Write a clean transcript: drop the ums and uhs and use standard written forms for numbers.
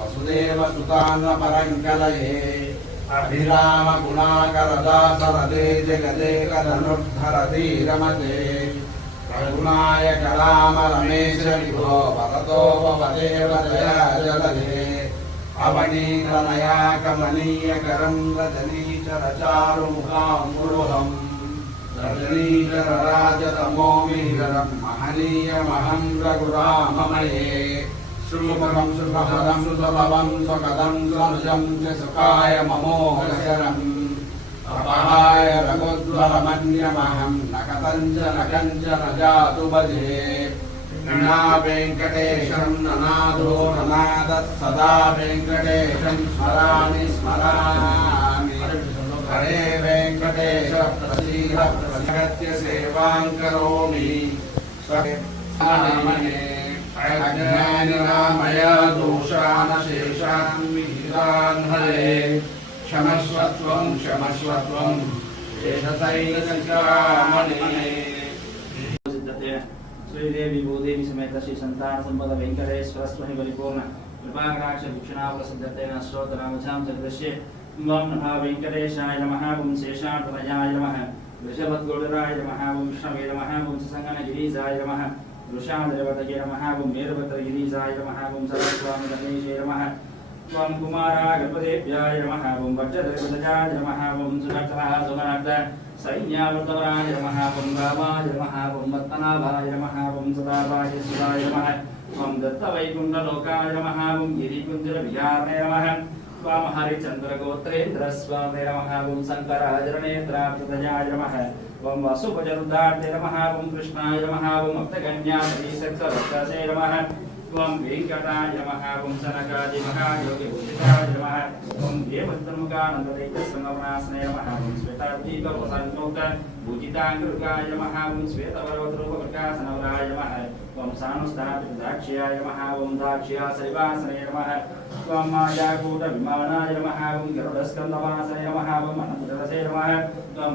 वसुदेव सुतान्न परंकलये अभिराम गुणाकर दासरदे जगदे कदनुद्धरति रमते रघुनाय कराम रमेश विभो भरतो भवदेव दया जलदे अवनीतनया कमनीय करं रजनीचर चारु मुखाम्बुरुहम् रजनीचर राजतमोमिहिरं महनीय महं रघुराममये शुभं शुभहरं सुभवं स्वकदं स्वनुजं च सुखाय ममोहशरम् अपहाय रघुद्वरमन्यमहं न कथञ्चन जातु भजे णा वेङ्कटेशं ननादो ननादः सदा वेङ्कटेशं स्मरामि स्मरामि हरे वेङ्कटेश प्रसीद प्रजगत्य सेवां करोमि अज्ञानिनामय दोषान् शेषान् विहितान् हरे क्षमस्वत्वं क्षमस्वत्वं शेषशैलशिखामणिः श्रीदेवी भूदेवी समेत श्री संतान संपद वेंकटेश्वर स्वामी परिपूर्ण कृपाकटाक्ष भूषणावल सिद्धतेन श्रोतनामचां जगदस्य ओम नमः वेंकटेशाय नमः ओम शेषाटनयाय नमः वृषभद्गोडराय नमः ओम विष्णवे नमः ओम संगनगिरीजाय नमः वृषादेवतये नमः ओम मेरुभद्रगिरीजाय नमः ओम सरस्वामी गणेशे नमः ओम कुमारा गणपतेभ्याय नमः ओम वज्रदेवतजाय नमः ओम सुनर्तनः सुनर्त सैन्यावर्तवराय नमः ओम रामाय नमः ओम पद्मनाभाय नमः ओम सदाभाय सुदाय नमः ओम दत्तवैकुण्ठलोकाय नमः ओम गिरिकुञ्जविहाराय नमः ओम हरिचन्द्रगोत्रेन्द्रस्वामिने नमः ओम शङ्कराचरणेन्द्राकृतजाय नमः ओम वसुभजरुद्धार्थे नमः ओम कृष्णाय नमः ओम भक्तकन्याधीशक्तभक्तसे नमः ओम वेंकटाय नमः ओम सनकादिमहायोगिभूषिताय नमः ओम देवन्तमुखानन्ददैत्यसंगमनासने नमः ओम श्वेताद्वैतवसन्मुक्त भूजिताङ्गरुकाय नमः ओम श्वेतवरवद्रूपप्रकाशनवराय नमः ओम सानुस्तापितदाक्ष्याय नमः ओम दाक्ष्यासरिवासने नमः ओम मायाकूटविमानाय नमः ओम गरुडस्कन्दवासने नमः ओम अनन्तरसे नमः ओम